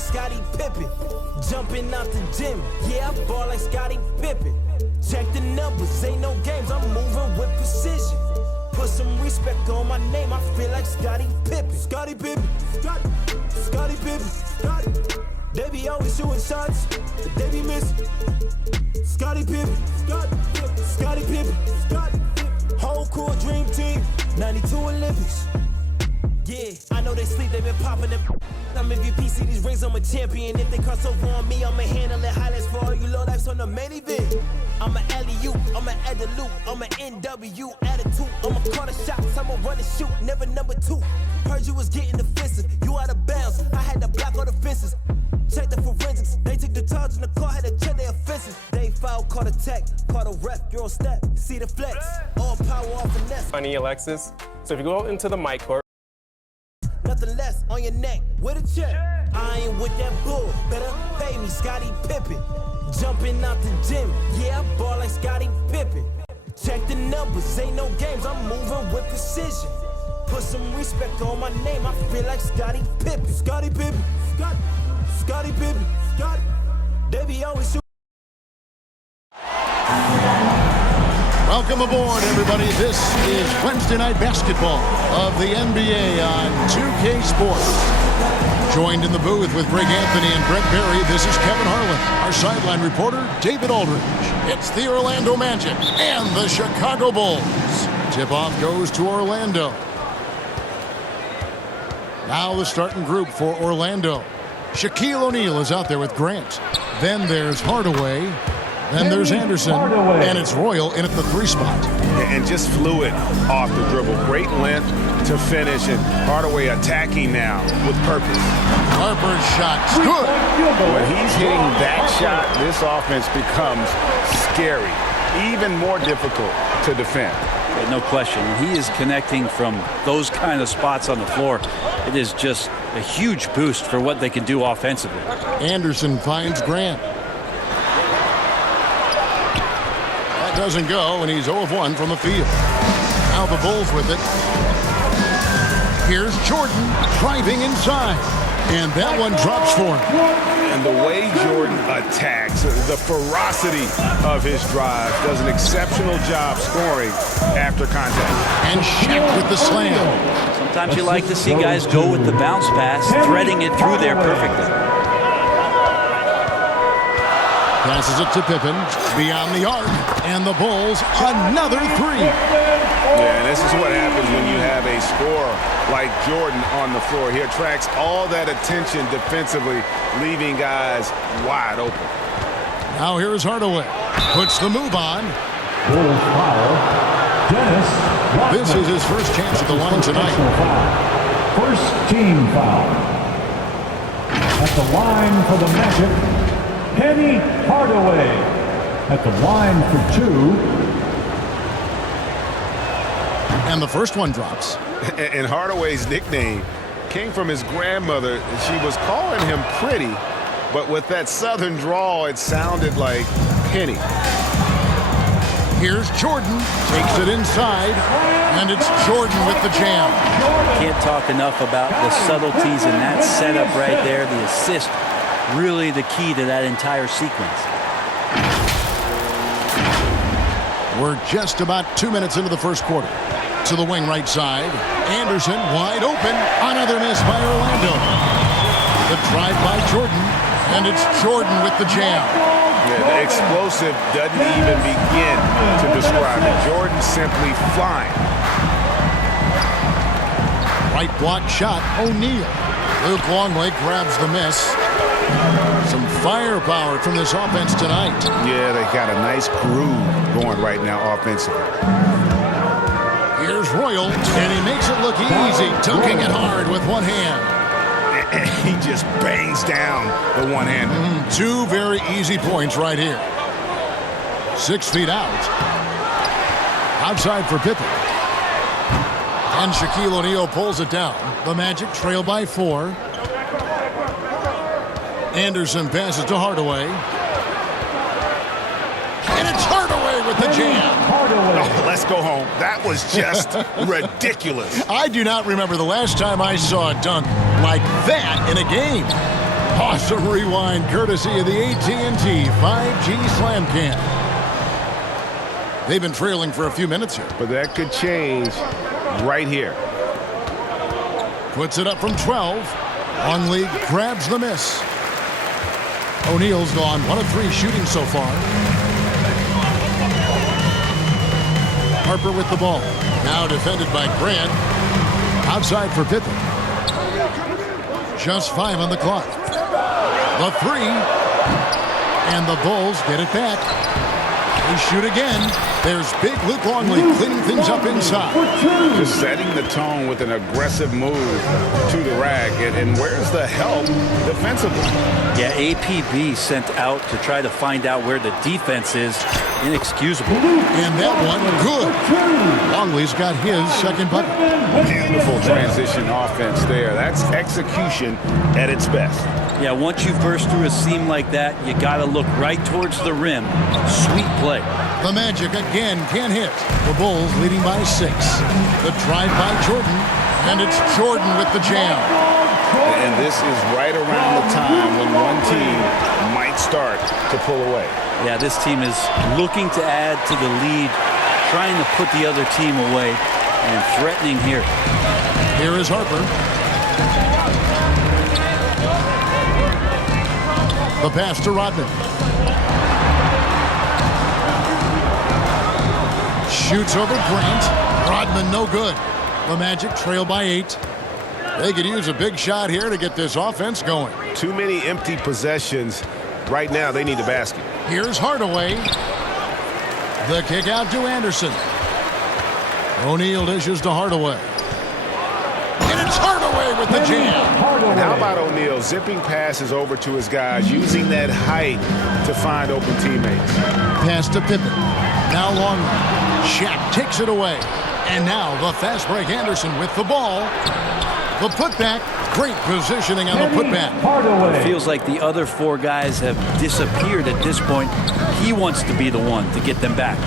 Scottie Pippen. Jumping out the gym, yeah, I ball like Scottie Pippen. Check the numbers, ain't no games, I'm moving with precision. Put some respect on my name, I feel like Scottie Pippen. Scottie Pippen, Scottie Pippen, Scottie. They be always shooting shots, but they be missing. Scottie Pippen, Scottie Pippen, Scottie. Whole core dream team, 92 Olympics. Yeah, I know they sleep, they been popping them. I'm MVP, see these rings, I'm a champion. If they cross over on me, I'ma handle it. Highlights for all you low lives on the main event. I'm a alley-oop, I'm a add the loop, I'm a NW attitude. I'ma call the shots, I'ma run and shoot, never number two. Heard you was getting defensive, you out of bounds. I had to block all the fences. Check the forensics, they took the charge in the car, had to check their offenses. They foul, caught a tech, caught a ref, you're on step. See the flex, all power off finesse. Funny, Alexis. So if you go into the mic court, nothing less on your neck with a check. I ain't with that bull, better pay me, Scottie Pippen. Jumping out the gym, yeah, I ball like Scottie Pippen. Check the numbers, ain't no games, I'm moving with precision. Put some respect on my name, I feel like Scottie Pippen. Scottie Pippen, Scottie Pippen, Scottie. They be always shooting. Welcome aboard, everybody. This is Wednesday Night Basketball of the NBA on 2K Sports. Joined in the booth with Greg Anthony and Brett Berry, this is Kevin Harlan. Our sideline reporter, David Aldridge. It's the Orlando Magic and the Chicago Bulls. Tip-off goes to Orlando. Now the starting group for Orlando. Shaquille O'Neal is out there with Grant. Then there's Hardaway. Then there's Anderson, and it's Royal in at the 3 spot. And just fluid off the dribble. Great length to finish, and Hardaway attacking now with purpose. Harper's shot's good. When he's hitting that shot, this offense becomes scary, even more difficult to defend. No question. He is connecting from those kind of spots on the floor. It is just a huge boost for what they can do offensively. Anderson finds Grant. Doesn't go, and he's 0 of 1 from the field. Now the Bulls with it. Here's Jordan driving inside, and that one drops for him. And the way Jordan attacks, the ferocity of his drive, does an exceptional job scoring after contact. And Shaq with the slam. Sometimes you like to see guys go with the bounce pass, threading it through there perfectly. Passes it to Pippen, beyond the arc, and the Bulls, another 3. Yeah, and this is what happens when you have a scorer like Jordan on the floor. He attracts all that attention defensively, leaving guys wide open. Now here's Hardaway. Puts the move on. Bulls foul. Dennis Rodman. This is his first chance at the line tonight. First team foul. At the line for the Magic, Penny Hardaway. At the line for 2. And the first one drops. And Hardaway's nickname came from his grandmother. She was calling him pretty, but with that southern drawl, it sounded like Penny. Here's Jordan, takes it inside, and it's Jordan with the jam. Can't talk enough about the subtleties in that setup right there. The assist, really the key to that entire sequence. We're just about 2 minutes into the first quarter. To the wing right side. Anderson wide open. Another miss by Orlando. The drive by Jordan. And it's Jordan with the jam. Yeah, the explosive doesn't even begin to describe it. Jordan simply flying. Right block shot. O'Neal. Luke Longley grabs the miss. Some firepower from this offense tonight. Yeah, they got a nice groove going right now offensively. Here's Royal, and he makes it look easy, dunking it hard with one hand. And he just bangs down the one-hander. 2 very easy points right here. 6 feet out. Outside for Pippen. And Shaquille O'Neal pulls it down. The Magic trail by 4. Anderson passes to Hardaway. And it's Hardaway with the jam. Oh, let's go home. That was just ridiculous. I do not remember the last time I saw a dunk like that in a game. Awesome rewind courtesy of the AT&T 5G Slam Cam. They've been trailing for a few minutes here. But that could change right here. Puts it up from 12. Longley grabs the miss. O'Neal's gone 1 of 3 shooting so far. Harper with the ball. Now defended by Grant. Outside for Pippen. Just 5 on the clock. The 3. And the Bulls get it back. They shoot again. There's big Luke Longley cleaning things up inside. Just setting the tone with an aggressive move to the rack. And where's the help defensively? Yeah, APB sent out to try to find out where the defense is. Inexcusable. And that one, good. Longley's got his second bucket. Beautiful transition offense there. That's execution at its best. Yeah, once you burst through a seam like that, you got to look right towards the rim. Sweet play. The Magic again can't hit. The Bulls leading by 6. The drive by Jordan, and it's Jordan with the jam. And this is right around the time when one team might start to pull away. Yeah, this team is looking to add to the lead, trying to put the other team away, and threatening here. Here is Harper. The pass to Rodman. Shoots over Grant. Rodman no good. The Magic trail by 8. They could use a big shot here to get this offense going. Too many empty possessions. Right now, they need a basket. Here's Hardaway. The kick out to Anderson. O'Neal dishes to Hardaway. And it's Hardaway with the jam. And how about O'Neal zipping passes over to his guys, using that height to find open teammates. Pass to Pippen. Now Longley. Shaq takes it away. And now the fast break Anderson with the ball. The putback. Great positioning on the putback. It feels like the other 4 guys have disappeared at this point. He wants to be the one to get them back.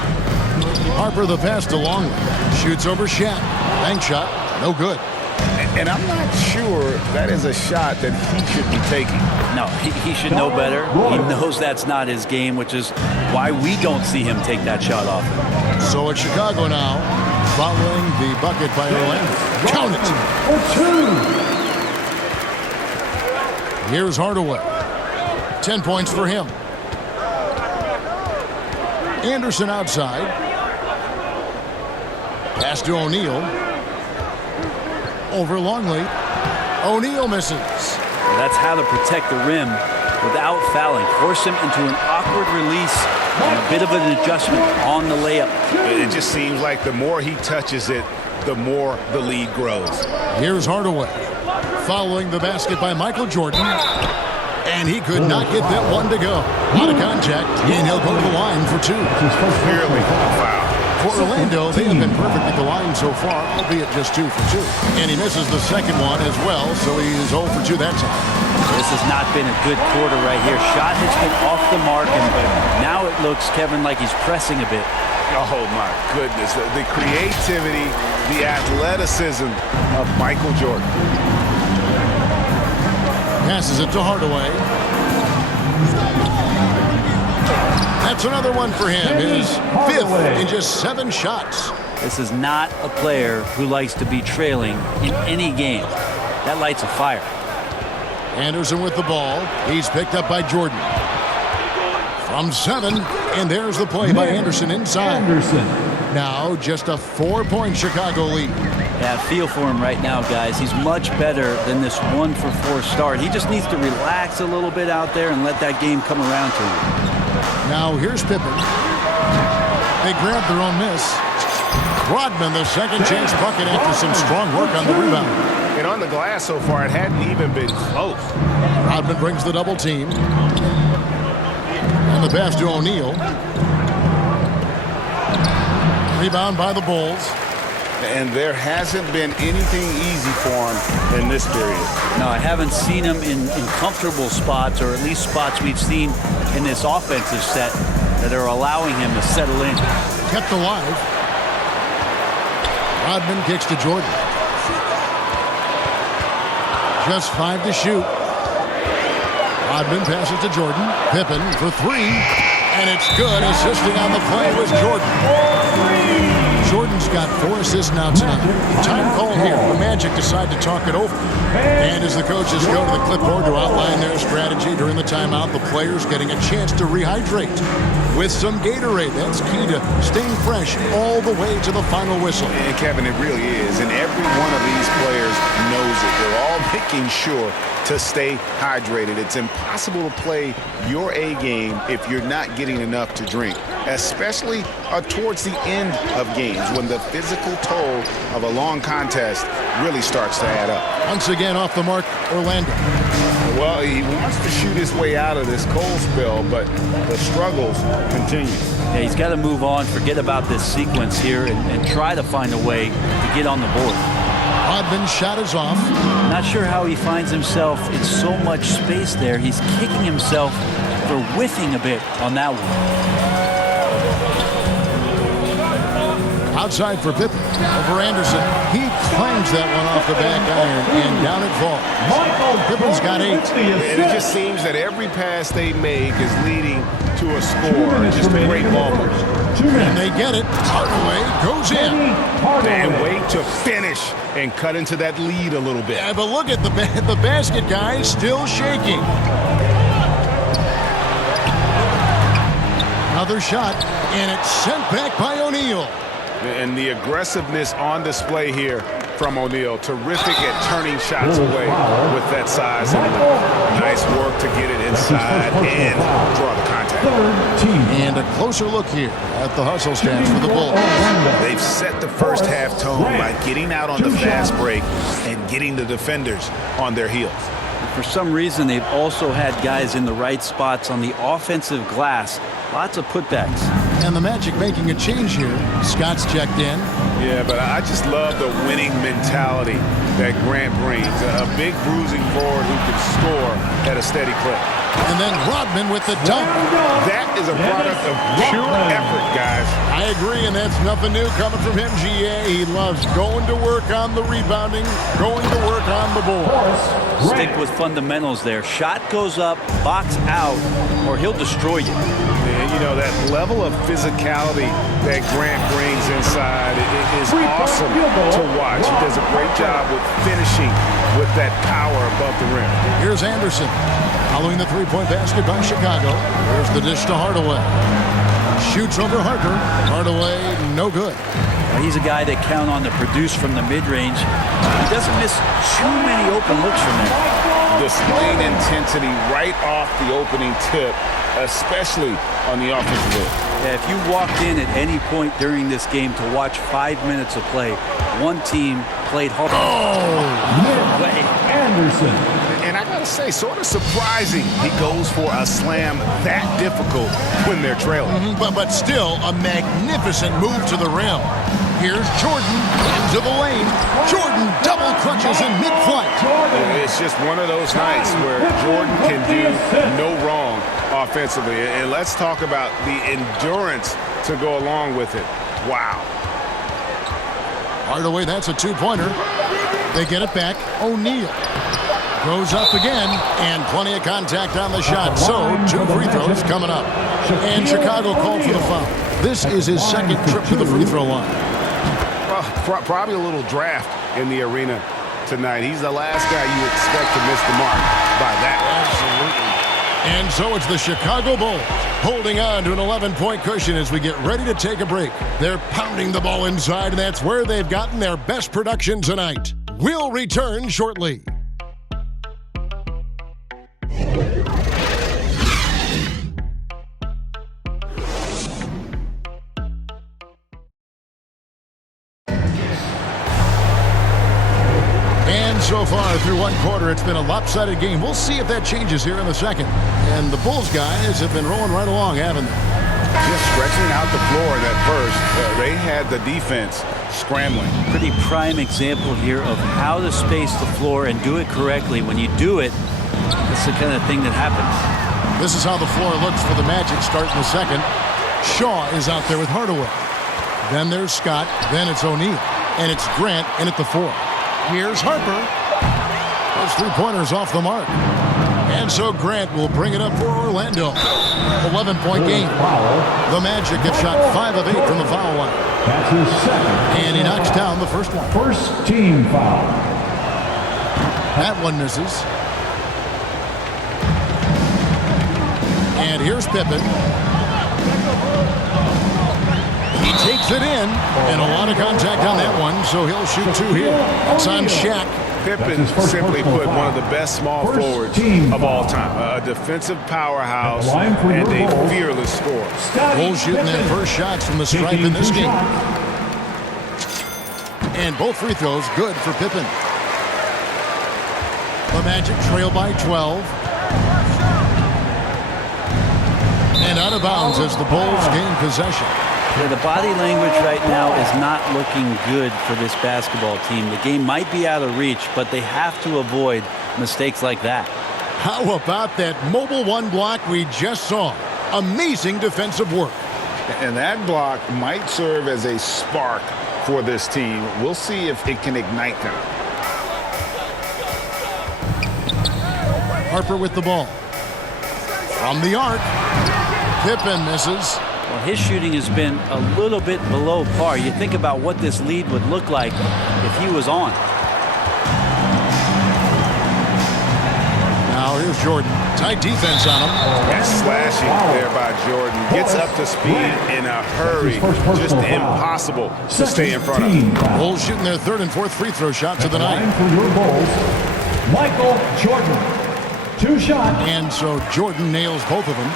Harper the pass to Longley. Shoots over Shaq. Bank shot. No good. And I'm not sure that is a shot that he should be taking. No, he should know better. He knows that's not his game, which is why we don't see him take that shot off. So it's Chicago now, following the bucket by Orlando. Count it. Here's Hardaway. 10 points for him. Anderson outside. Pass to O'Neal. Over Longley. O'Neal misses. That's how to protect the rim without fouling. Force him into an awkward release and a bit of an adjustment on the layup. It just seems like the more he touches it, the more the lead grows. Here's Hardaway. Following the basket by Michael Jordan. And he could not get that one to go. A lot of contact, and he'll go to the line for 2. Clearly a foul. For Orlando, they have been perfect at the line so far, albeit just 2 for 2. And he misses the second one as well, so he's 0 for 2 that time. This has not been a good quarter right here. Shot has been off the mark, and now it looks, Kevin, like he's pressing a bit. Oh, my goodness. The creativity, the athleticism of Michael Jordan. Passes it to Hardaway. That's another one for him. His 5th in just 7 shots. This is not a player who likes to be trailing in any game. That lights a fire. Anderson with the ball. He's picked up by Jordan. From 7, and there's the play by Anderson inside. Now just a 4-point Chicago lead. Yeah, feel for him right now, guys. He's much better than this 1 for 4 start. He just needs to relax a little bit out there and let that game come around to him. Now here's Pippen. They grab their own miss. Rodman, the second chance bucket after some strong work on the rebound. And on the glass so far, it hadn't even been close. Rodman brings the double team. And the pass to O'Neal. Rebound by the Bulls. And there hasn't been anything easy for him in this period. No, I haven't seen him in comfortable spots, or at least spots we've seen in this offensive set that are allowing him to settle in. Kept alive. Rodman kicks to Jordan. Just 5 to shoot. Rodman passes to Jordan. Pippen for three. And it's good. Assisting on the play was Jordan. Jordan's got 4 assists now tonight. Time call here. The Magic decide to talk it over. And as the coaches go to the clipboard to outline their strategy during the timeout, the players getting a chance to rehydrate with some Gatorade. That's key to staying fresh all the way to the final whistle. And Kevin, it really is. And every one of these players knows it. They're all making sure to stay hydrated. It's impossible to play your A game if you're not getting enough to drink, especially towards the end of games when the physical toll of a long contest really starts to add up. Once again off the mark, Orlando. Well, he wants to shoot his way out of this cold spell, but the struggles continue. Yeah, he's got to move on, forget about this sequence here, and try to find a way to get on the board. Rodman's shot is off. Not sure how he finds himself in so much space there. He's kicking himself for whiffing a bit on that one. Outside for Pippen. Over Anderson. He clangs that one off the back iron, and down it falls. Pippen's got 8. And it just seems that every pass they make is leading to a score. Just a great ball motion. And they get it. Hardaway goes in. And wait to finish and cut into that lead a little bit. Yeah, but look at the basket, guys, still shaking. Another shot, and it's sent back by O'Neal. And the aggressiveness on display here from O'Neal. Terrific at turning shots away with that size and length. Nice work to get it inside and draw the contact. And a closer look here at the hustle stance for the Bulls. They've set the first half tone by getting out on the fast break and getting the defenders on their heels. For some reason, they've also had guys in the right spots on the offensive glass. Lots of putbacks. And the Magic making a change here. Scott's checked in. Yeah, but I just love the winning mentality that Grant brings. A big bruising forward who can score at a steady clip. And then Rodman with the dunk. That is a product of pure effort, guys. I agree, and that's nothing new coming from him, GA. He loves going to work on the rebounding, going to work on the board. Stick with fundamentals there. Shot goes up, box out, or he'll destroy you. And, you know, that level of physicality that Grant brings inside is awesome to watch. He does a great job with finishing with that power above the rim. Here's Anderson. Following the three-point basket by Chicago. Here's the dish to Hardaway. Shoots over Harper. Hardaway, no good. He's a guy that count on to produce from the mid-range. He doesn't miss too many open looks from there. Displaying intensity right off the opening tip, especially on the offensive end. Yeah, if you walked in at any point during this game to watch 5 minutes of play, one team played hard. Anderson. And I gotta say, sort of surprising he goes for a slam that difficult when they're trailing. But still a magnificent move to the rim. Here's Jordan into the lane. Jordan double crunches in mid-flight. It's just one of those nights where Jordan can do no wrong offensively. And let's talk about the endurance to go along with it. Wow. Hardaway, that's a two-pointer. They get it back. O'Neal goes up again, and plenty of contact on the shot. So, 2 free throws coming up. And Chicago called for the foul. This is his second trip to the free throw line. Well, probably a little draft in the arena tonight. He's the last guy you expect to miss the mark by that. Absolutely. And so it's the Chicago Bulls holding on to an 11-point cushion as we get ready to take a break. They're pounding the ball inside, and that's where they've gotten their best production tonight. We'll return shortly. So far through one quarter, it's been a lopsided game. We'll see if that changes here in the second. And the Bulls guys have been rolling right along, haven't they? Just stretching out the floor that first. They had the defense scrambling. Pretty prime example here of how to space the floor and do it correctly. When you do it, that's the kind of thing that happens. This is how the floor looks for the Magic starting the second. Shaw is out there with Hardaway. Then there's Scott. Then it's O'Neal. And it's Grant in at the 4. Here's Harper. Those three-pointers off the mark. And so Grant will bring it up for Orlando. 11-point game. The Magic have shot 5 of 8 from the foul line. That's his second. And he knocks down the first one. First team foul. That one misses. And here's Pippen. He takes it in. And a lot of contact on that one, so he'll shoot 2 here. It's on Shaq. Pippen, simply put, one of the best small forwards of all time. A defensive powerhouse and a fearless scorer. Bulls shooting their first shots from the stripe in this game. And both free throws good for Pippen. The Magic trail by 12. And out of bounds as the Bulls gain possession. Yeah, the body language right now is not looking good for this basketball team. The game might be out of reach, but they have to avoid mistakes like that. How about that mobile one block we just saw? Amazing defensive work. And that block might serve as a spark for this team. We'll see if it can ignite them. Harper with the ball. From the arc. Pippen misses. Well, his shooting has been a little bit below par. You think about what this lead would look like if he was on. Now here's Jordan. Tight defense on him. That slashing there by Jordan. Gets up to speed in a hurry. Just impossible to stay in front of him. Bulls shooting their third and fourth free throw shots of the night. For your Bulls, Michael Jordan. 2 shots. And so Jordan nails both of them.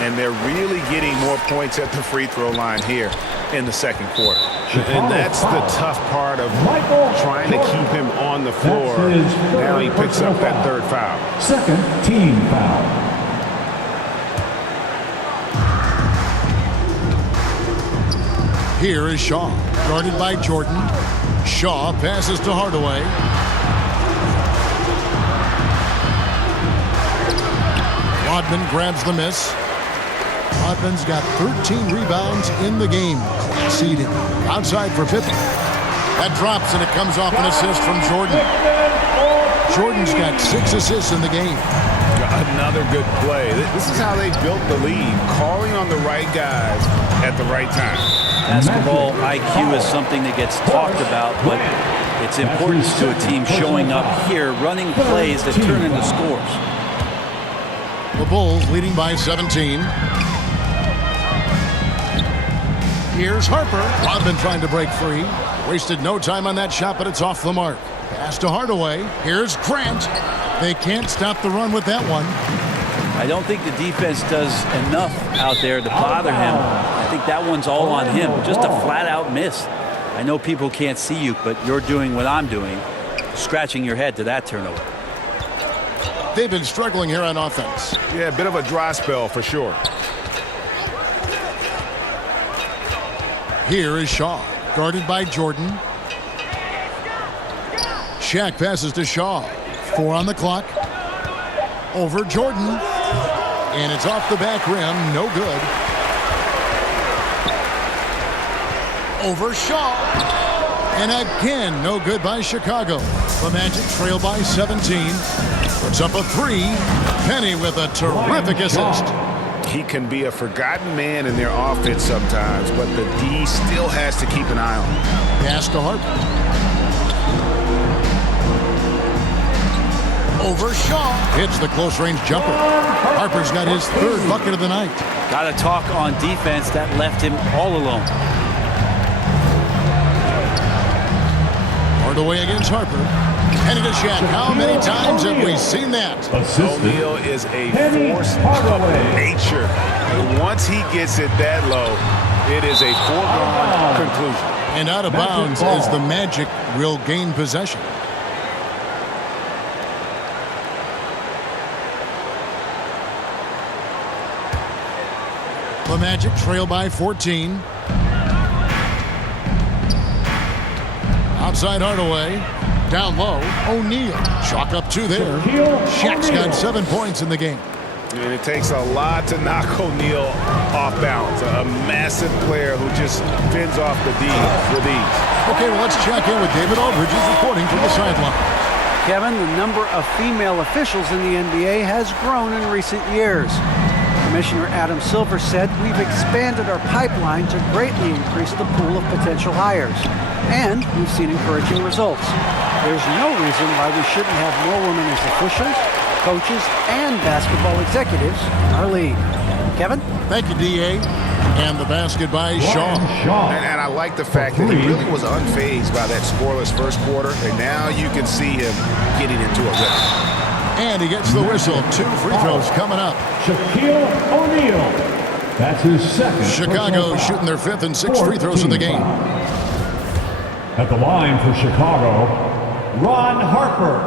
And they're really getting more points at the free throw line here in the second quarter. And that's the tough part of trying to keep him on the floor. Now he picks up that third foul. Second team foul. Here is Shaw, guarded by Jordan. Shaw passes to Hardaway. Rodman grabs the miss. Rodman's got 13 rebounds in the game. Conceding. Outside for Pippen. That drops and it comes off an assist from Jordan. Jordan's got 6 assists in the game. Another good play. This is how they built the lead. Calling on the right guys at the right time. Basketball IQ is something that gets talked about, but it's important to a team showing up here, running plays that turn into scores. The Bulls leading by 17. Here's Harper. Rodman trying to break free. Wasted no time on that shot, but it's off the mark. Pass to Hardaway. Here's Grant. They can't stop the run with that one. I don't think the defense does enough out there to bother him. I think that one's all on him. Just a flat-out miss. I know people can't see you, but you're doing what I'm doing, scratching your head to that turnover. They've been struggling here on offense. Yeah, a bit of a dry spell for sure. Here is Shaw, guarded by Jordan. Shaq passes to Shaw. 4 on the clock. Over Jordan. And it's off the back rim. No good. Over Shaw. And again, no good by Chicago. The Magic trail by 17. Puts up a 3. Penny with a terrific assist. He can be a forgotten man in their offense sometimes, but the D still has to keep an eye on him. Pass to Harper. Over Shaw. Hits the close-range jumper. Harper's got his 3rd bucket of the night. Got to talk on defense. That left him all alone. Hardaway against Harper. Penny to Shaq. How many times have we seen that? O'Neal is a force of nature. And once he gets it that low, it is a foregone conclusion. And out of bounds as the Magic will gain possession. The Magic trail by 14. Outside Hardaway. Down low, O'Neal. Chalk up 2 there. Shaq's got 7 points in the game. And it takes a lot to knock O'Neal off balance. A massive player who just fends off the D with ease. Okay, well, let's check in with David Aldridge, who's reporting from the sideline. Kevin, the number of female officials in the NBA has grown in recent years. Commissioner Adam Silver said, "We've expanded our pipeline to greatly increase the pool of potential hires, and we've seen encouraging results. There's no reason why we shouldn't have more women as officials, coaches, and basketball executives in our league." Kevin? Thank you, D.A. And the basket by Shaw. And I like the fact that he really was unfazed by that scoreless first quarter, and now you can see him getting into a rhythm. And he gets the whistle. 2 free throws coming up. Shaquille O'Neal. That's his second. Chicago shooting their 5th and 6th free throws of the game. At the line for Chicago, Ron Harper.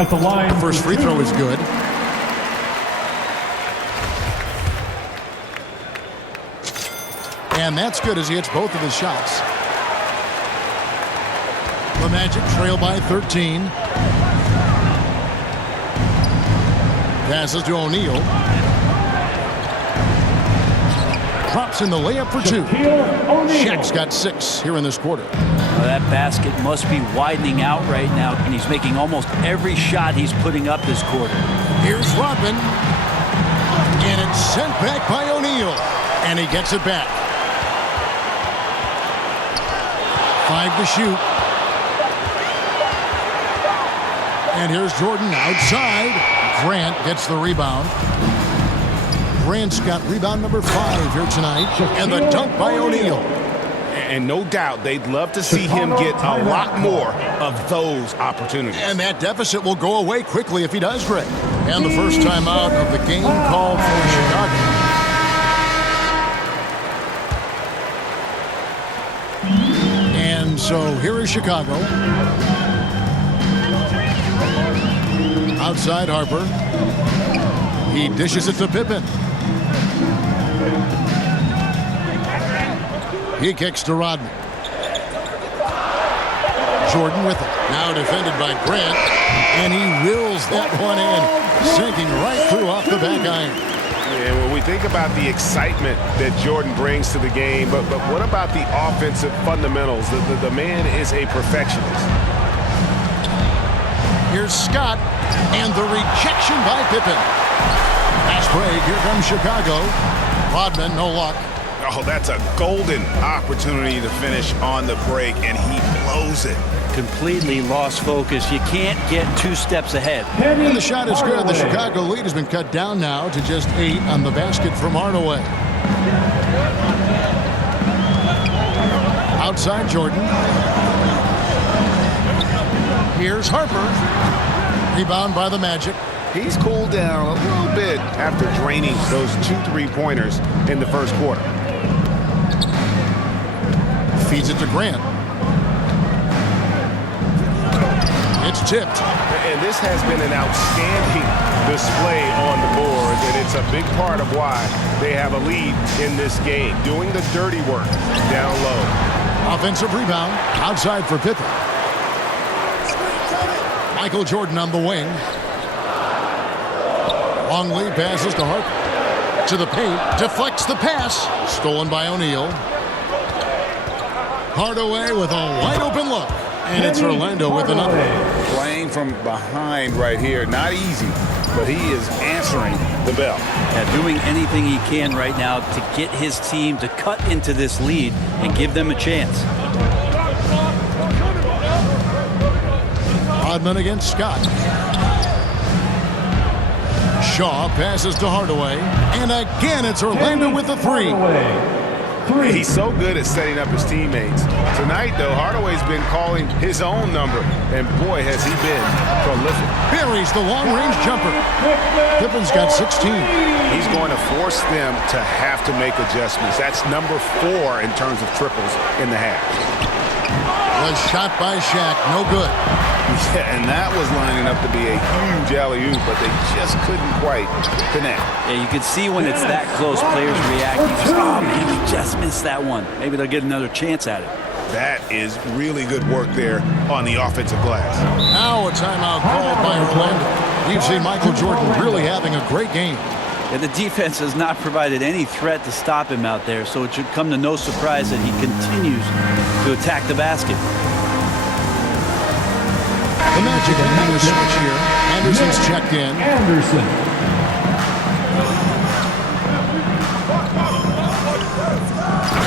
At the line, First free throw is good. And that's good as he hits both of his shots. The Magic trail by 13. Passes to O'Neal. Drops in the layup for 2. Shaq's got 6 here in this quarter. Well, that basket must be widening out right now, and he's making almost every shot he's putting up this quarter. Here's Rodman. And it's sent back by O'Neal. And he gets it back. 5 to shoot. And here's Jordan outside. Grant gets the rebound. Grant's got rebound number 5 here tonight. And the dunk by O'Neal. And no doubt they'd love to see him get a lot more of those opportunities. And that deficit will go away quickly if he does, Greg. And the first time out of the game called for Chicago. And so here is Chicago. Outside Harper. He dishes it to Pippen. He kicks to Rodman. Jordan with it. Now defended by Grant. And he wills that one in. Sinking right through off the back iron. And when we think about the excitement that Jordan brings to the game, but what about the offensive fundamentals? The man is a perfectionist. Here's Scott. And the rejection by Pippen. Fast break. Here comes Chicago. Rodman, no luck. Oh, that's a golden opportunity to finish on the break, and he blows it. Completely lost focus. You can't get 2 steps ahead. And the shot is good. The Chicago lead has been cut down now to just 8 on the basket from Hardaway. Outside Jordan. Here's Harper. Rebound by the Magic. He's cooled down a little bit after draining those 2 3-pointers in the first quarter. Feeds it to Grant. It's tipped. And this has been an outstanding display on the board, and it's a big part of why they have a lead in this game, doing the dirty work down low. Offensive rebound outside for Pippen. Michael Jordan on the wing. Long lead passes to Harper. To the paint. Deflects the pass. Stolen by O'Neal. Hardaway with a wide open look. And it's Orlando with another. Playing from behind right here. Not easy, but he is answering the bell. Yeah, doing anything he can right now to get his team to cut into this lead and give them a chance. Rodman against Scott. Shaw passes to Hardaway. And again, it's Orlando with the 3. He's so good at setting up his teammates. Tonight, though, Hardaway's been calling his own number, and boy, has he been prolific. Buries the long-range jumper. Pippen's got 16. He's going to force them to have to make adjustments. That's number 4 in terms of triples in the half. Was shot by Shaq. No good. Yeah, and that was lining up to be a huge alley-oop, but they just couldn't quite connect. Yeah, you can see when it's that close, players reacting. Oh, man, we just missed that one. Maybe they'll get another chance at it. That is really good work there on the offensive glass. Now a timeout called by Orlando. We've seen Michael Jordan really having a great game. Yeah, the defense has not provided any threat to stop him out there, so it should come to no surprise that he continues to attack the basket. The Magic making a switch here. Anderson's checked in. Anderson.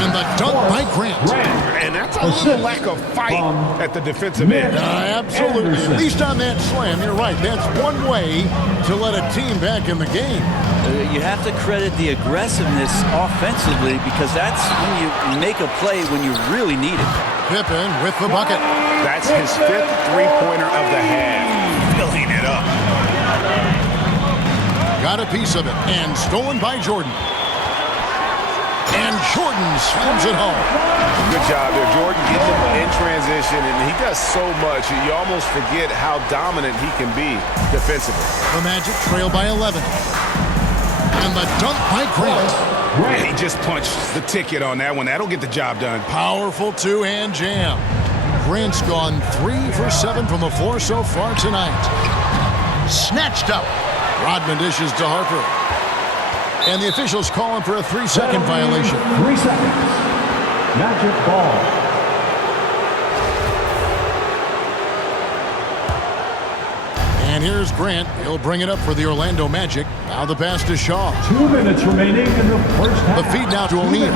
And the dunk by Grant. And that's a little lack of fight at the defensive end. Absolutely. At least on that slam, you're right. That's one way to let a team back in the game. You have to credit the aggressiveness offensively because that's when you make a play when you really need it. Pippen with the bucket. That's his 5th three-pointer of the half. Filling it up. Got a piece of it. And stolen by Jordan. And Jordan slams it home. Good job there. Jordan gets him in transition, and he does so much. You almost forget how dominant he can be defensively. The Magic trail by 11. And the dunk by Grant. He just punched the ticket on that one. That'll get the job done. Powerful two-hand jam. Grant's gone 3 for 7 from the floor so far tonight. Snatched up. Rodman dishes to Harper. And the officials calling for a 3-second violation. 3 seconds. Magic ball. And here's Grant. He'll bring it up for the Orlando Magic. Now the pass to Shaw. 2 minutes remaining in the first half. The feed now to O'Neal.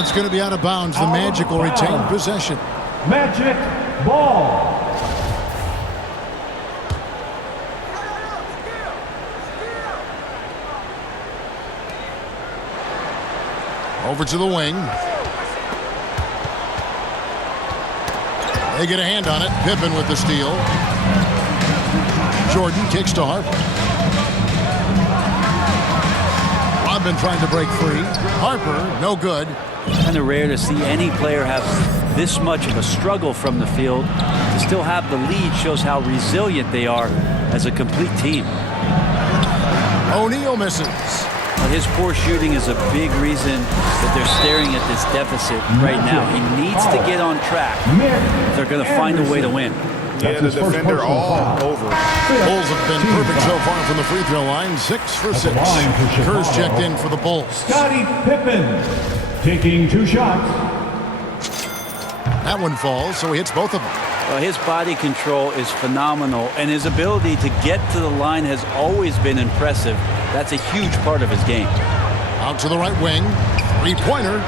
It's going to be out of bounds. The Magic will retain possession. Magic ball. Over to the wing. They get a hand on it. Pippen with the steal. Jordan kicks to Harper. Rodman trying to break free. Harper, no good. Kind of rare to see any player have this much of a struggle from the field. To still have the lead shows how resilient they are as a complete team. O'Neal misses. But his poor shooting is a big reason that they're staring at this deficit right now. He needs to get on track if they're going to find a way to win. Yeah, the defender all over. Bulls have been perfect so far from the free throw line. 6 for 6. Kerr's checked in for the Bulls. Scottie Pippen taking 2 shots. That one falls, so he hits both of them. Well, his body control is phenomenal, and his ability to get to the line has always been impressive. That's a huge part of his game. Out to the right wing. 3-pointer.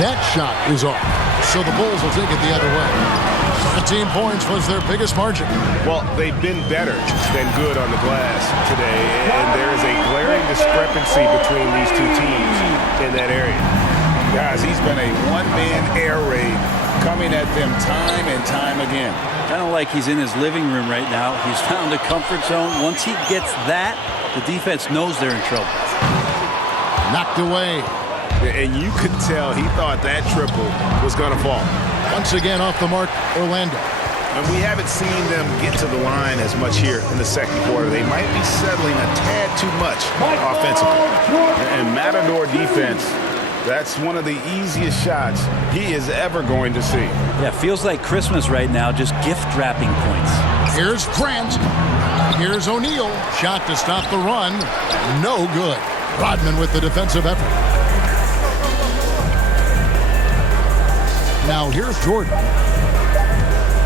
That shot is off. So the Bulls will take it the other way. 17 points was their biggest margin. Well, they've been better than good on the glass today, and there is a glaring discrepancy between these two teams in that area. Guys, he's been a one-man air raid coming at them time and time again. Kind of like he's in his living room right now. He's found a comfort zone. Once he gets that, the defense knows they're in trouble. Knocked away. And you could tell he thought that triple was going to fall. Once again off the mark, Orlando. And we haven't seen them get to the line as much here in the second quarter. They might be settling a tad too much offensively. And Matador defense, that's one of the easiest shots he is ever going to see. Yeah, feels like Christmas right now, just gift wrapping points. Here's Grant. Here's O'Neal. Shot to stop the run. No good. Rodman with the defensive effort. Now here's Jordan.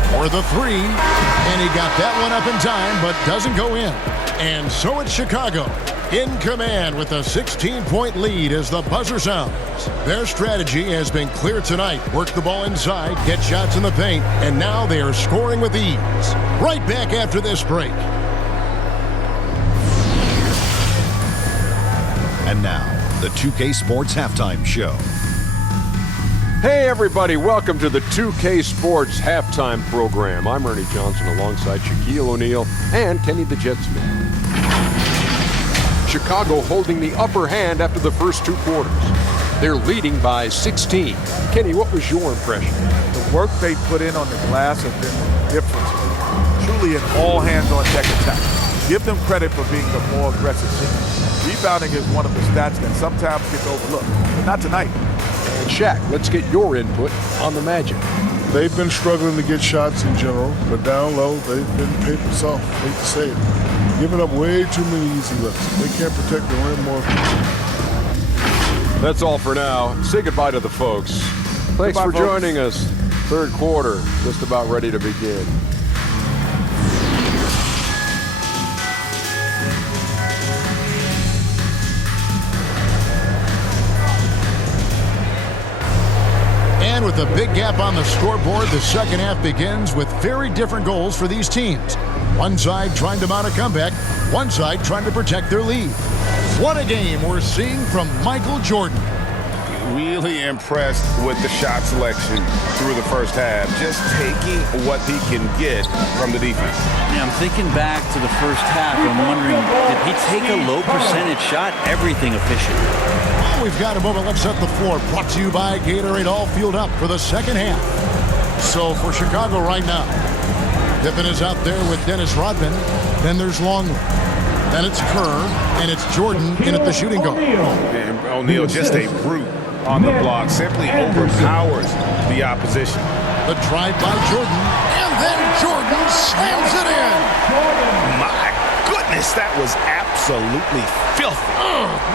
For the 3. And he got that one up in time, but doesn't go in. And so it's Chicago in command with a 16-point lead as the buzzer sounds. Their strategy has been clear tonight. Work the ball inside, get shots in the paint, and now they are scoring with ease. Right back after this break. And now, the 2K Sports Halftime Show. Hey everybody, welcome to the 2K Sports Halftime Program. I'm Ernie Johnson alongside Shaquille O'Neal and Kenny the Jet Smith. Chicago holding the upper hand after the first 2 quarters. They're leading by 16. Kenny, what was your impression? The work they put in on the glass has been the difference. Truly an all-hands-on-deck attack. Give them credit for being the more aggressive team. Rebounding is one of the stats that sometimes gets overlooked, but not tonight. And Shaq, let's get your input on the Magic. They've been struggling to get shots in general, but down low, they've been paper soft. Hate to say it. Giving up way too many easy looks. They can't protect the rim more. That's all for now. Say goodbye to the folks. Thanks for joining us. Third quarter, just about ready to begin. with a big gap on the scoreboard, the second half begins with very different goals for these teams. One side trying to mount a comeback, one side trying to protect their lead. What a game we're seeing from Michael Jordan. Really impressed with the shot selection through the first half. Just taking what he can get from the defense. Yeah, I'm thinking back to the first half. I'm wondering, did he take a low percentage shot? Everything efficient. Well, we've got a moment. Let's set the floor. Brought to you by Gatorade. All fueled up for the second half. So for Chicago right now, Pippen is out there with Dennis Rodman. Then there's Longley. Then it's Kerr. And it's Jordan in at the shooting guard. And O'Neal, just a brute on the block, simply overpowers the opposition. The drive by Jordan, and then Jordan slams it in. My goodness, that was absolutely filthy.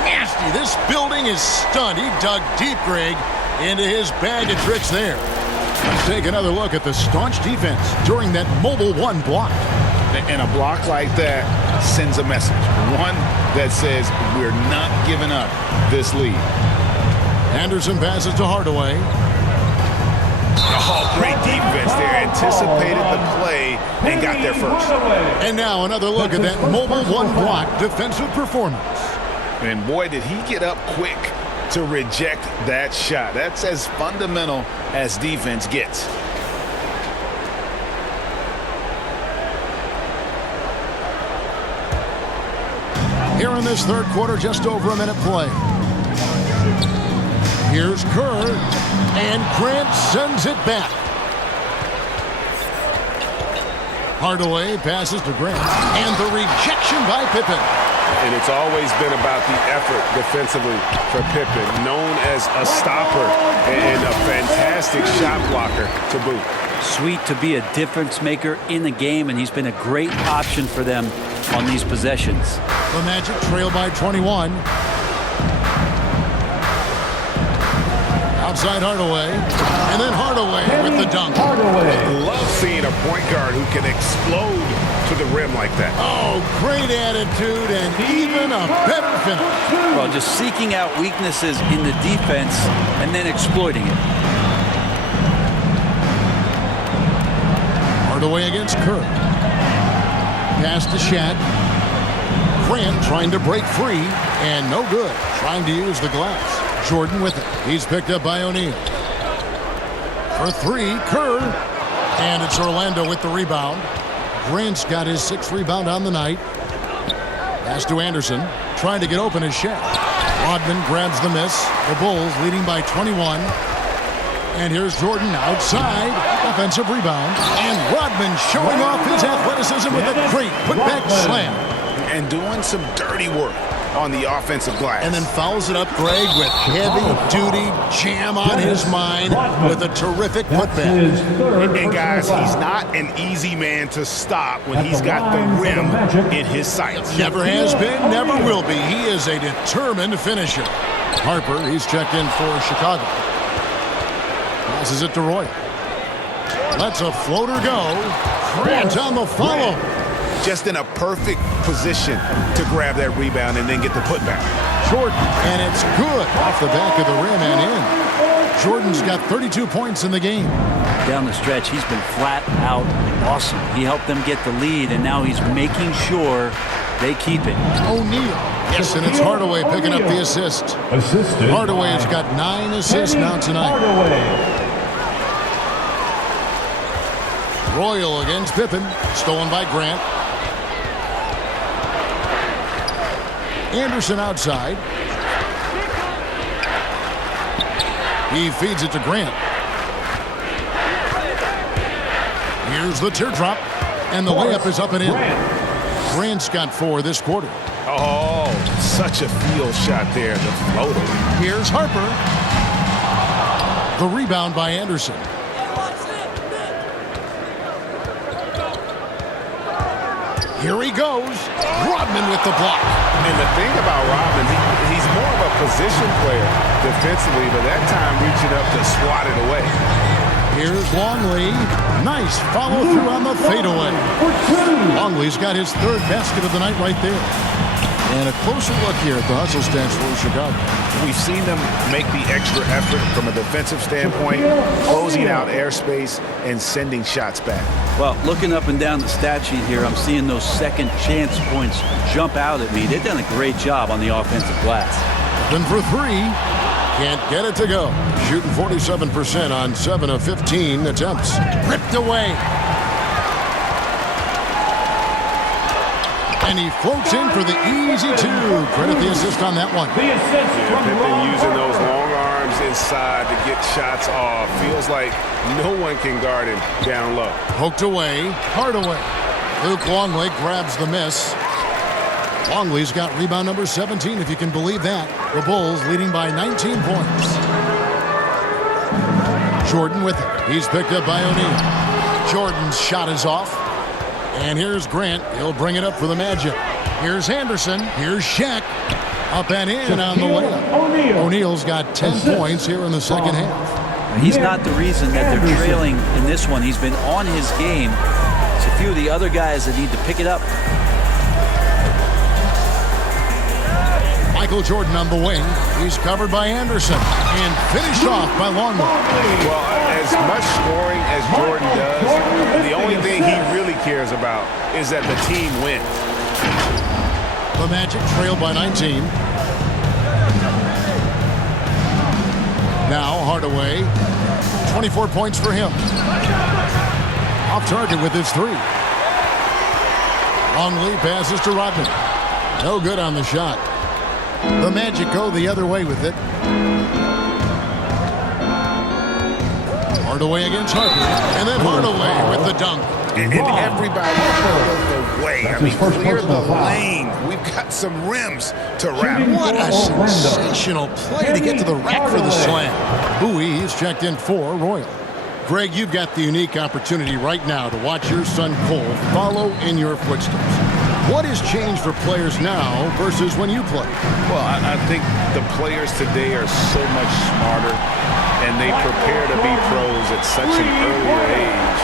Nasty. This building is stunned. He dug deep, Greg, into his bag of tricks there. Let's take another look at the staunch defense during that mobile one block. And a block like that sends a message. One that says we're not giving up this lead. Anderson passes to Hardaway. Oh, great defense there. Anticipated the play and got there first. And now another look at that mobile one block defensive performance. And boy, did he get up quick to reject that shot. That's as fundamental as defense gets. Here in this third quarter, just over a minute play. Here's Kerr, and Grant sends it back. Hardaway passes to Grant, and the rejection by Pippen. And it's always been about the effort defensively for Pippen, known as a stopper and a fantastic shot blocker to boot. Sweet to be a difference maker in the game, and he's been a great option for them on these possessions. The Magic trail by 21. Outside Hardaway, and then Hardaway with the dunk. Love seeing a point guard who can explode to the rim like that. Oh, great attitude and even a better finish. Well, just seeking out weaknesses in the defense and then exploiting it. Hardaway against Kerr. Pass to Shaq. Grant trying to break free, and no good. Trying to use the glass. Jordan with it. He's picked up by O'Neal. For three, Kerr. And it's Orlando with the rebound. Grant's got his sixth rebound on the night. Pass to Anderson. Trying to get open as Shaq. Rodman grabs the miss. The Bulls leading by 21. And here's Jordan outside. Offensive rebound. And Rodman showing off his athleticism with a great putback slam. And doing some dirty work on the offensive glass. And then fouls it up, Greg, with heavy-duty jam on his mind with a terrific putback. And guys, he's not an easy man to stop when he's got the rim in his sights. Never has been, never will be. He is a determined finisher. Harper, he's checked in for Chicago. Passes it to Roy. Lets a floater go. Grant on the follow. Just in a perfect position to grab that rebound and then get the putback. Jordan, and it's good off the back of the rim and in. Jordan's got 32 points in the game. Down the stretch, he's been flat out awesome. He helped them get the lead, and now he's making sure they keep it. O'Neal. Yes, and it's Hardaway picking up the assist. Hardaway has got 9 assists now tonight. Royal against Pippen. Stolen by Grant. Anderson outside. He feeds it to Grant. Here's the teardrop. And the layup is up and in. Grant's got 4 this quarter. Oh, such a field shot there, the floater. Here's Harper. The rebound by Anderson. Here he goes. Rodman with the block. And the thing about Rodman, he's more of a position player defensively, but that time reaching up to swat it away. Here's Longley. Nice follow through on the fadeaway. Longley's got his 3rd basket of the night right there. And a closer look here at the hustle stats for Chicago. We've seen them make the extra effort from a defensive standpoint, closing out airspace and sending shots back. Well, looking up and down the stat sheet here, I'm seeing those second chance points jump out at me. They've done a great job on the offensive glass. Then for three, can't get it to go. Shooting 47% on 7 of 15 attempts. Ripped away. And he floats in for the easy two. Credit the assist on that one. Yeah, Pippen using those long arms inside to get shots off. Feels like no one can guard him down low. Poked away. Hardaway. Luke Longley grabs the miss. Longley's got rebound number 17, if you can believe that. The Bulls leading by 19 points. Jordan with it. He's picked up by O'Neal. Jordan's shot is off. And here's Grant. He'll bring it up for the Magic. Here's Anderson. Here's Shaq. Up and in on the layup. O'Neal's got 10 points here in the second half. He's not the reason that they're trailing in this one. He's been on his game. It's a few of the other guys that need to pick it up. Michael Jordan on the wing. He's covered by Anderson. And finished off by Longley. Well, as much scoring as Jordan does, the only thing he really cares about is that the team wins. The Magic trail by 19. Now Hardaway. 24 points for him. Off target with his three. Longley passes to Rodman. No good on the shot. The Magic go the other way with it. Hardaway against Harper. And then Hardaway with the dunk. And everybody out of the way. I mean, clear the lane. We've got some rims to wrap. What a sensational play to get to the rack for the slam. Bowie is checked in for Royal. Greg, you've got the unique opportunity right now to watch your son Cole follow in your footsteps. What has changed for players now versus when you played? Well, I think the players today are so much smarter, and they prepare to be pros at such an earlier age.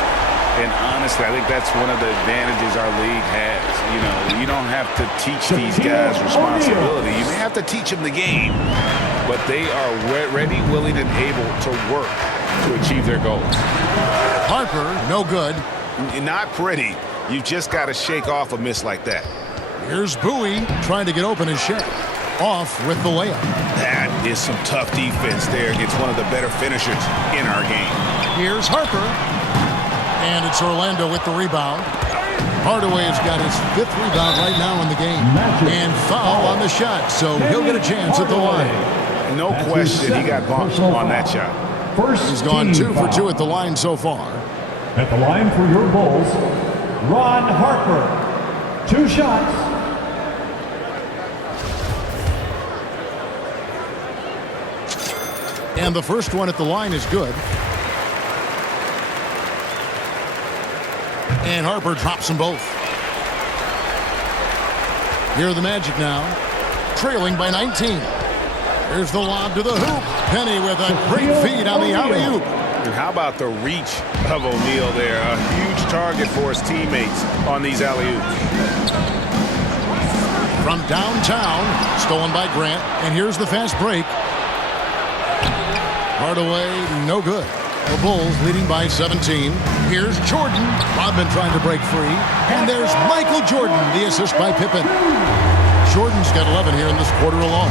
And honestly, I think that's one of the advantages our league has. You know, you don't have to teach these guys responsibility. You may have to teach them the game, but they are ready, willing, and able to work to achieve their goals. Harper, no good. Not pretty. You just got to shake off a miss like that. Here's Bowie trying to get open and Shaq. Off with the layup. That is some tough defense there against one of the better finishers in our game. Here's Harper. And it's Orlando with the rebound. Hardaway has got his 5th rebound right now in the game. And foul on the shot, so he'll get a chance at the line. No question, he got bumped on that shot. He's gone 2 for 2 at the line so far. At the line for your Bulls, Ron Harper. 2 shots. And the first one at the line is good. And Harper drops them both. Here are the Magic now, trailing by 19. Here's the lob to the hoop. Penny with a great feed on the alley-oop. And how about the reach of O'Neal there? A huge target for his teammates on these alley-oops. From downtown, stolen by Grant. And here's the fast break. Hardaway, no good. The Bulls leading by 17. Here's Jordan. Rodman trying to break free. And there's Michael Jordan, the assist by Pippen. Jordan's got 11 here in this quarter alone.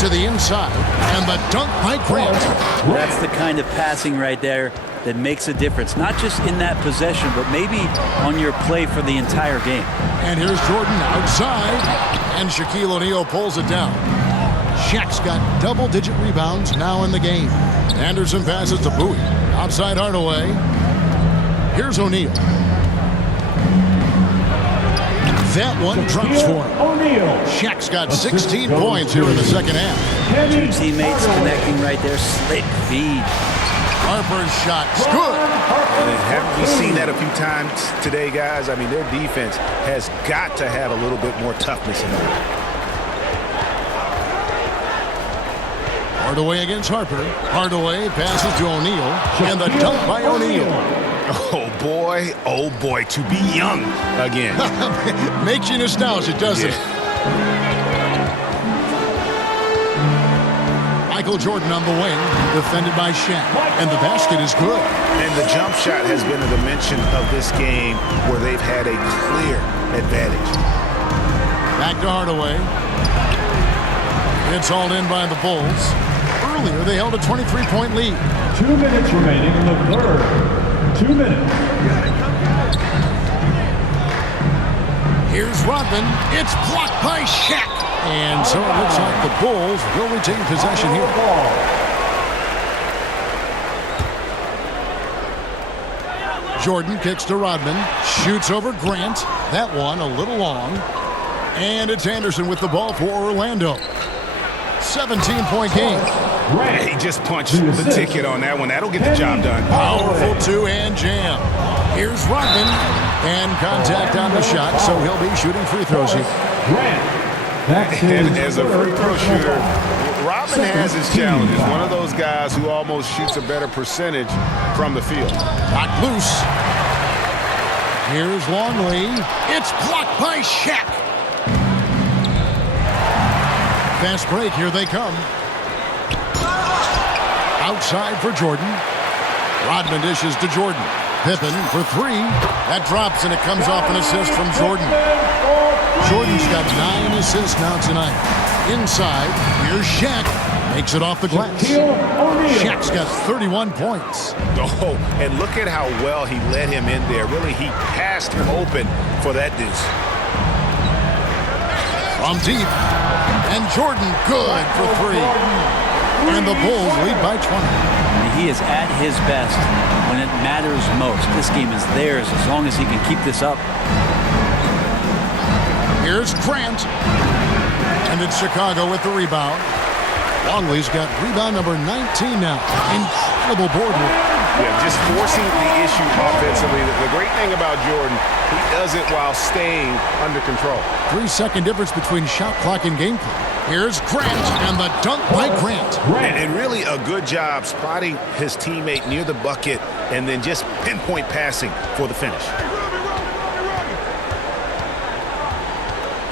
To the inside, and the dunk by Grant. That's the kind of passing right there that makes a difference, not just in that possession, but maybe on your play for the entire game. And here's Jordan outside, and Shaquille O'Neal pulls it down. Shaq's got double-digit rebounds now in the game. Anderson passes to Bowie. Outside Hardaway. Here's O'Neal. That one drops for him. Shaq's got 16 points here in the second half. 2 teammates connecting right there. Slick feed. Harper's shot's good. And haven't we seen that a few times today, guys? I mean, their defense has got to have a little bit more toughness in it. Hardaway against Harper. Hardaway passes to O'Neal. And the dunk by O'Neal. Oh boy, to be young again. Makes you nostalgic, doesn't it? Michael Jordan on the wing, defended by Shaq, and the basket is good. And the jump shot has been a dimension of this game where they've had a clear advantage. Back to Hardaway. It's hauled in by the Bulls. Earlier, they held a 23-point lead. 2 minutes remaining in the third. 2 minutes. Here's Rodman. It's blocked by Shaq. And so it looks like the Bulls will retain possession here. Jordan kicks to Rodman. Shoots over Grant. That one a little long. And it's Anderson with the ball for Orlando. 17-point game. He just punched the ticket on that one. That'll get the job done. Powerful two-hand jam. Here's Rodman. And contact on the shot, so he'll be shooting free throws here. And as a free throw shooter, Rodman has his challenges. One of those guys who almost shoots a better percentage from the field. Knocked loose. Here's Longley. It's blocked by Shaq. Fast break, here they come. Outside for Jordan. Rodman dishes to Jordan. Pippen for three. That drops and it comes off an assist from Jordan. Jordan's got 9 assists now tonight. Inside, here's Shaq. Makes it off the glass. Shaq's got 31 points. Oh, and look at how well he led him in there. Really, he passed him open for that deuce. From deep. And Jordan good for three. And the Bulls lead by 20. He is at his best when it matters most. This game is theirs as long as he can keep this up. Here's Grant. And it's Chicago with the rebound. Longley's got rebound number 19 now. Incredible board work. Yeah, just forcing the issue offensively. The great thing about Jordan, he does it while staying under control. 3-second difference between shot clock and game clock. Here's Grant, and the dunk by Grant. And really a good job spotting his teammate near the bucket and then just pinpoint passing for the finish.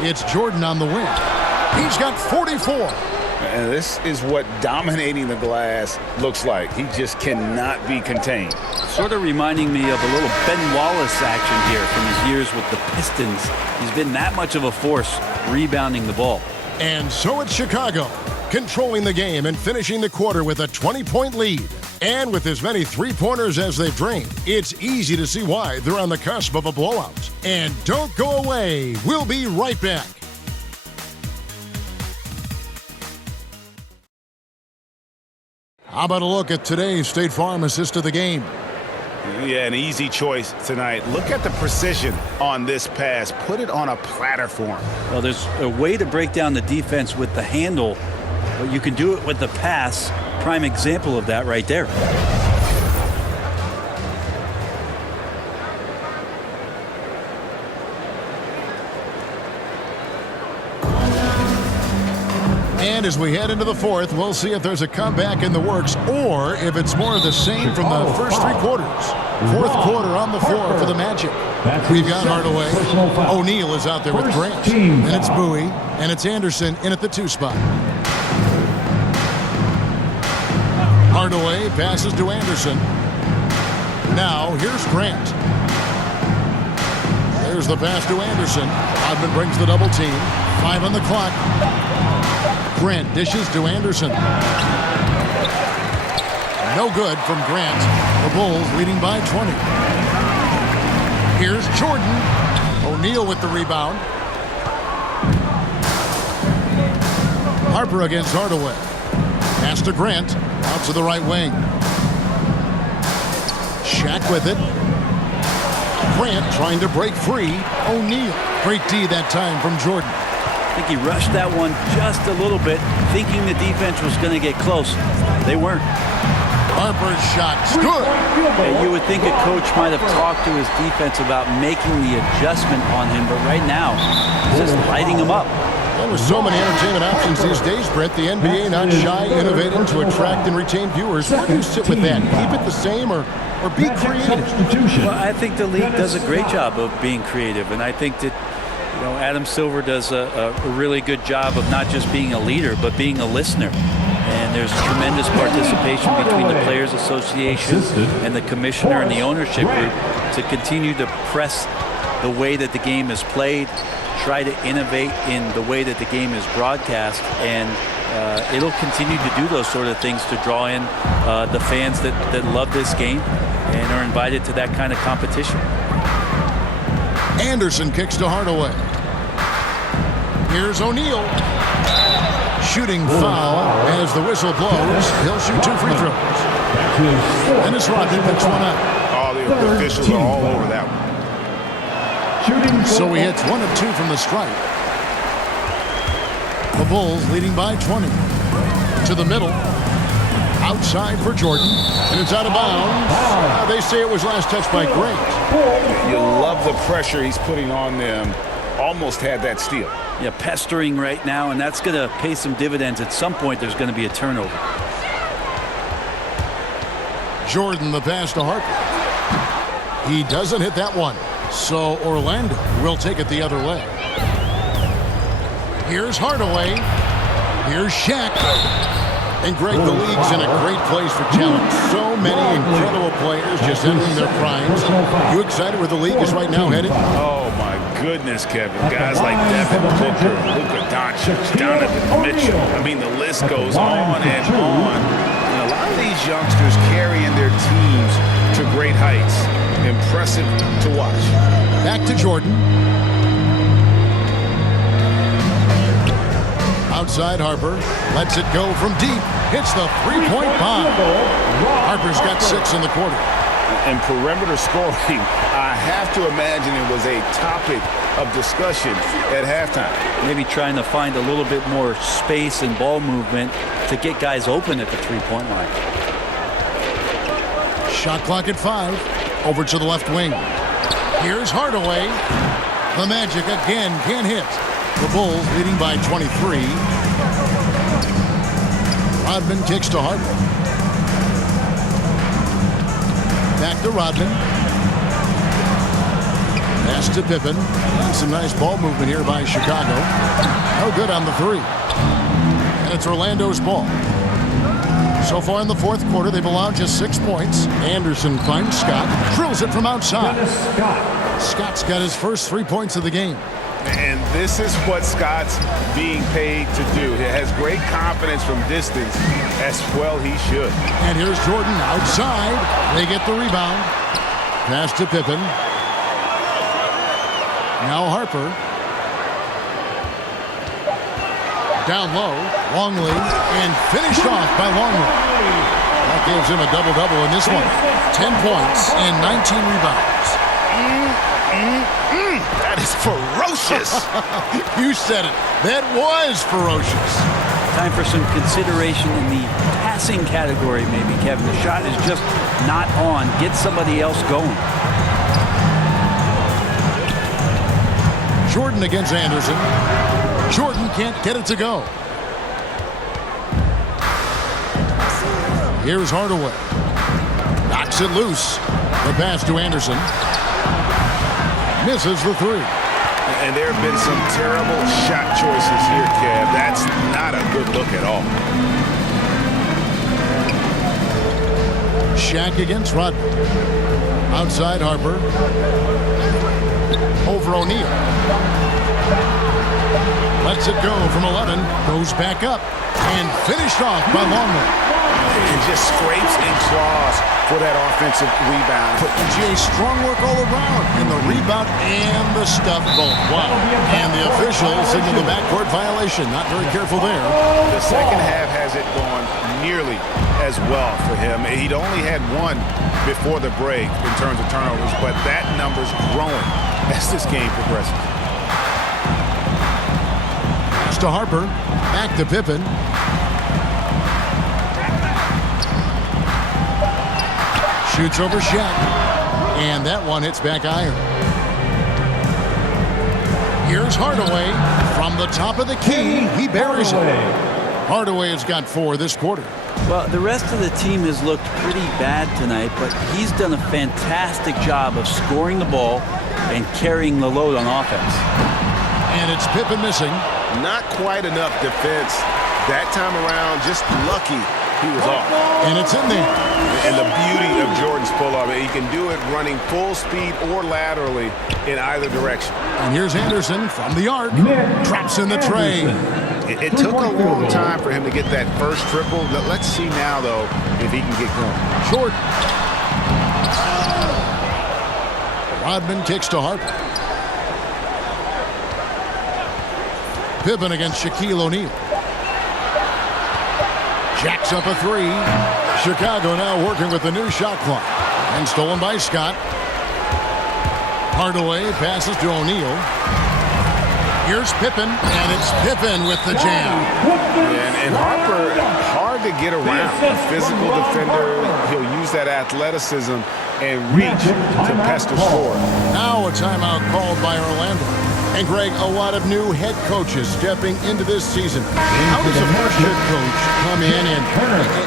It's Jordan on the wing. He's got 44. And this is what dominating the glass looks like. He just cannot be contained. Sort of reminding me of a little Ben Wallace action here from his years with the Pistons. He's been that much of a force rebounding the ball. And so it's Chicago, controlling the game and finishing the quarter with a 20-point lead. And with as many three-pointers as they've drained, it's easy to see why they're on the cusp of a blowout. And don't go away. We'll be right back. How about a look at today's State Farm assist of the game? Yeah, an easy choice tonight. Look at the precision on this pass. Put it on a platter for him. Well, there's a way to break down the defense with the handle, but you can do it with the pass. Prime example of that right there. And as we head into the fourth, we'll see if there's a comeback in the works or if it's more of the same from the first three quarters. Fourth quarter on the floor for the Magic. We've got Hardaway. O'Neal is out there with Grant. And it's Bowie. And it's Anderson in at the 2 spot. Hardaway passes to Anderson. Now here's Grant. There's the pass to Anderson. Rodman brings the double team. 5 on the clock. Grant dishes to Anderson. No good from Grant. The Bulls leading by 20. Here's Jordan. O'Neal with the rebound. Harper against Hardaway. Pass to Grant. Out to the right wing. Shaq with it. Grant trying to break free. O'Neal. Great D that time from Jordan. I think he rushed that one just a little bit, thinking the defense was going to get close. They weren't. Harper's shot's good. Yeah, you would think a coach might have talked to his defense about making the adjustment on him, but right now, he's just lighting him up. There were so many entertainment options these days, Brett. The NBA not shy, innovating to attract and retain viewers. Where do you sit with that? Keep it the same or or be creative. Well, I think the league does a great job of being creative, and I think that Adam Silver does a really good job of not just being a leader, but being a listener. And there's tremendous participation between the Players Association and the commissioner and the ownership group to continue to press the way that the game is played, try to innovate in the way that the game is broadcast, and it'll continue to do those sort of things to draw in the fans that love this game and are invited to that kind of competition. Anderson kicks to Hardaway. Here's O'Neal. Shooting foul as the whistle blows. He'll shoot 2 free throws. Dennis Rodman picks one up. All the officials are all over that one. So he hits 1 of 2 from the stripe. The Bulls leading by 20. To the middle. Outside for Jordan. And it's out of bounds. They say it was last touched by Gray. You love the pressure he's putting on them. Almost had that steal. Yeah, pestering right now, and that's going to pay some dividends. At some point, there's going to be a turnover. Jordan, the pass to Harper. He doesn't hit that one. So Orlando will take it the other way. Here's Hardaway. Here's Shaq. And Greg, the league's in a great place for talent. So many incredible players just entering their primes. You excited where the league is right now headed? Oh, my goodness, Kevin. Guys like Devin Booker, Luka Doncic, Donovan Mitchell. I mean, the list goes on and on. And a lot of these youngsters carrying their teams to great heights. Impressive to watch. Back to Jordan. Outside Harper. Lets it go from deep. Hits the three-point bomb. Harper's got 6 in the quarter. And perimeter scoring, I have to imagine it was a topic of discussion at halftime. Maybe trying to find a little bit more space and ball movement to get guys open at the three-point line. Shot clock at 5. Over to the left wing. Here's Hardaway. The Magic again can't hit. The Bulls leading by 23. Rodman kicks to Harper. Back to Rodman. Pass to Pippen. And some nice ball movement here by Chicago. No good on the 3. And it's Orlando's ball. So far in the fourth quarter, they've allowed just 6 points. Anderson finds Scott. Drills it from outside. Scott's got his first 3 points of the game. And this is what Scott's being paid to do. He has great confidence from distance, as well he should. And here's Jordan outside. They get the rebound. Pass to Pippen. Now Harper. Down low. Longley. And finished off by Longley. That gives him a double-double in this one. 10 points and 19 rebounds. That is ferocious. You said it. That was ferocious. Time for some consideration in the passing category, maybe, Kevin. The shot is just not on. Get somebody else going. Jordan against Anderson. Jordan can't get it to go. Here's Hardaway. Knocks it loose. The pass to Anderson. Misses the 3. And there have been some terrible shot choices here, Kev. That's not a good look at all. Shaq against Rodman. Outside Harper. Over O'Neal. Lets it go from 11. Goes back up. And finished off by Longley. And just scrapes and claws for that offensive rebound. Jay, strong work all around. And the rebound and the stuff both. Wow. And the official signaled the backcourt violation. Not very careful there. The second half hasn't gone nearly as well for him. He'd only had 1 before the break in terms of turnovers, but that number's growing as this game progresses. Pass to Harper. Back to Pippen. Shoots over Shaq. And that one hits back iron. Here's Hardaway. From the top of the key, he buries it. Hardaway has got 4 this quarter. Well, the rest of the team has looked pretty bad tonight, but he's done a fantastic job of scoring the ball and carrying the load on offense. And it's Pippen missing. Not quite enough defense that time around. Just lucky he was off. And it's in there. And the beauty of Jordan's pull-up, he can do it running full speed or laterally in either direction. And here's Anderson from the arc. Drops in the tray. It took a long time for him to get that first triple. Let's see now, though, if he can get going. Short. Rodman kicks to Harper. Pippen against Shaquille O'Neal. Jacks up a three. Chicago now working with the new shot clock. And stolen by Scott. Hardaway passes to O'Neal. Here's Pippen, and it's Pippen with the jam. And Harper, hard to get around. A physical defender, he'll use that athleticism and reach to pester score. Now a timeout called by Orlando. And Greg, a lot of new head coaches stepping into this season. How does a first head coach come in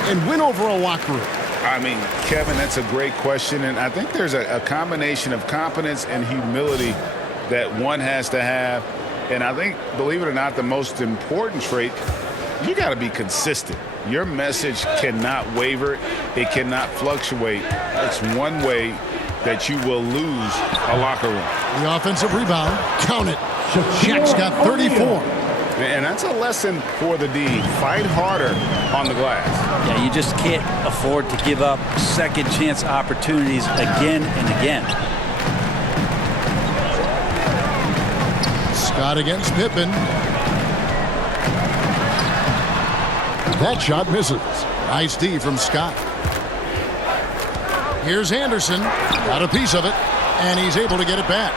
and win over a locker room? I mean, Kevin, that's a great question. And I think there's a combination of competence and humility that one has to have. And I think, believe it or not, the most important trait, you got to be consistent. Your message cannot waver. It cannot fluctuate. That's one way that you will lose a locker room. The offensive rebound. Count it. Shaq's got 34. And that's a lesson for the D. Fight harder on the glass. Yeah, you just can't afford to give up second chance opportunities again and again. Scott against Pippen. That shot misses. Nice D from Scott. Here's Anderson. Got a piece of it, and he's able to get it back.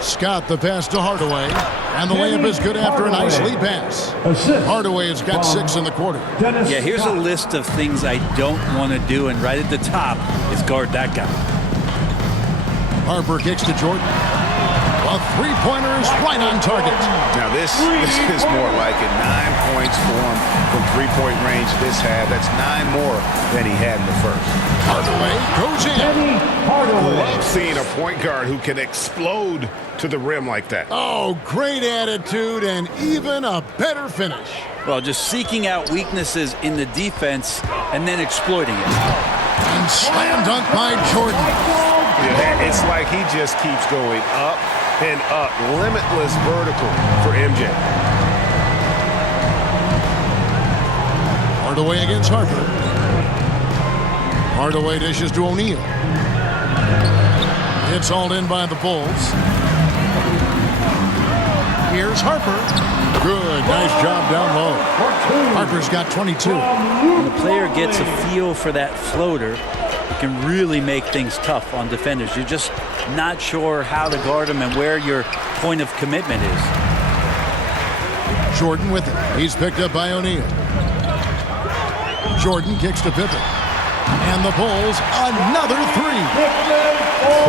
Scott the pass to Hardaway. And the layup is good after a nice lead pass. Hardaway has got 6 in the quarter. Yeah, here's a list of things I don't want to do, and right at the top is guard that guy. Harper kicks to Jordan. A three-pointer is right on target. Now this is more like it. 9 points for him from three-point range this half. That's 9 more than he had in the first. Hardaway goes in. Love seeing a point guard who can explode to the rim like that. Oh, great attitude and even a better finish. Well, just seeking out weaknesses in the defense and then exploiting it. And slam dunk by Jordan. Yeah, it's like he just keeps going up and up. Limitless vertical for MJ. Hardaway against Harper. Hardaway dishes to O'Neal. It's hauled in by the Bulls. Here's Harper. Good, nice job down low. Harper's got 22. When the player gets a feel for that floater, it can really make things tough on defenders. You're just not sure how to guard them and where your point of commitment is. Jordan with it. He's picked up by O'Neal. Jordan kicks to Pippen. And the Bulls, another three.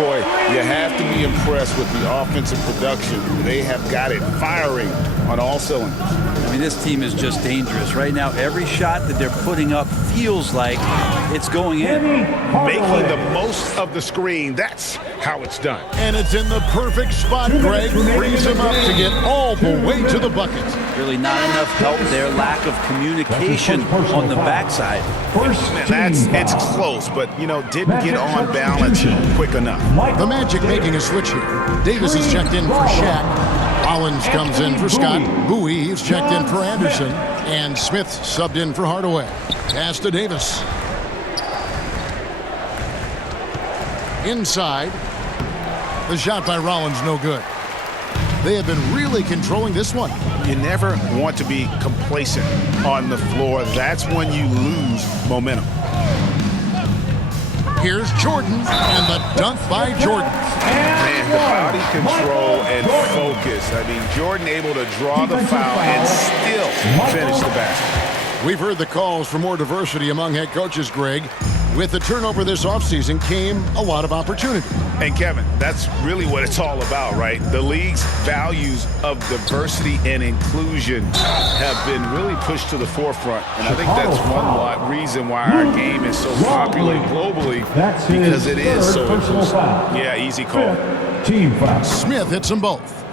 Boy, you have to be impressed with the offensive production. They have got it firing on all cylinders. I mean, this team is just dangerous. Right now, every shot that they're putting up feels like it's going in. Making the most of the screen, that's how it's done. And it's in the perfect spot, Greg. Brings him up to get all the way to the bucket. Really not enough help there. Lack of communication on the backside. It's close, but, didn't get on balance quick enough. The Magic making a switch here. Davis is checked in for Shaq. Collins comes in for Scott. Bowie, he's checked in for Anderson. And Smith subbed in for Hardaway. Pass to Davis. Inside. The shot by Rollins, no good. They have been really controlling this one. You never want to be complacent on the floor. That's when you lose momentum. Here's Jordan, and the dunk by Jordan. Man, the body control and focus. I mean, Jordan able to draw the foul and still finish the basket. We've heard the calls for more diversity among head coaches, Greg. With the turnover this offseason came a lot of opportunity. And Kevin, that's really what it's all about, right? The league's values of diversity and inclusion have been really pushed to the forefront. And I think that's one reason why our game is so popular globally, because it is so inclusive. Yeah, easy call. Team foul. Smith hits them both.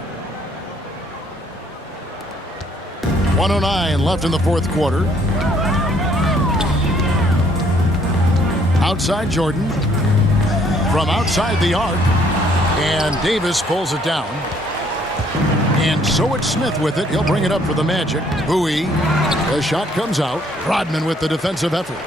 1:09 left in the fourth quarter. Outside Jordan. From outside the arc. And Davis pulls it down. And so it's Smith with it. He'll bring it up for the Magic. Bowie. The shot comes out. Rodman with the defensive effort.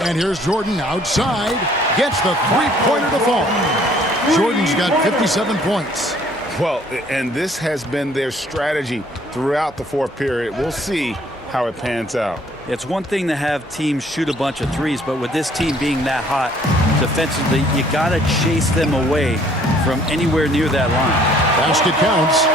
And here's Jordan outside. Gets the three-pointer to fall. Jordan's got 57 points. Well, and this has been their strategy throughout the fourth period. We'll see how it pans out. It's one thing to have teams shoot a bunch of threes, but with this team being that hot defensively, you got to chase them away from anywhere near that line. Basket counts.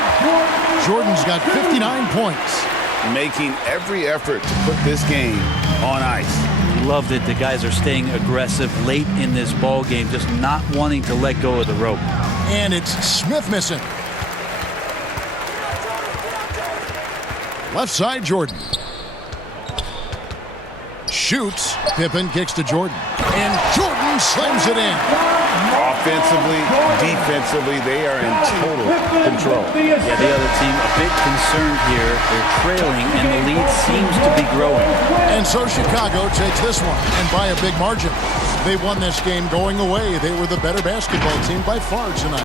Jordan's got 59 points. Making every effort to put this game on ice. Love that the guys are staying aggressive late in this ball game, just not wanting to let go of the rope. And it's Smith missing. Left side, Jordan. Shoots. Pippen kicks to Jordan. And Jordan slams it in. Offensively, defensively, they are in total control. Yeah, the other team a bit concerned here. They're trailing, and the lead seems to be growing. And so Chicago takes this one, and by a big margin. They won this game going away. They were the better basketball team by far tonight.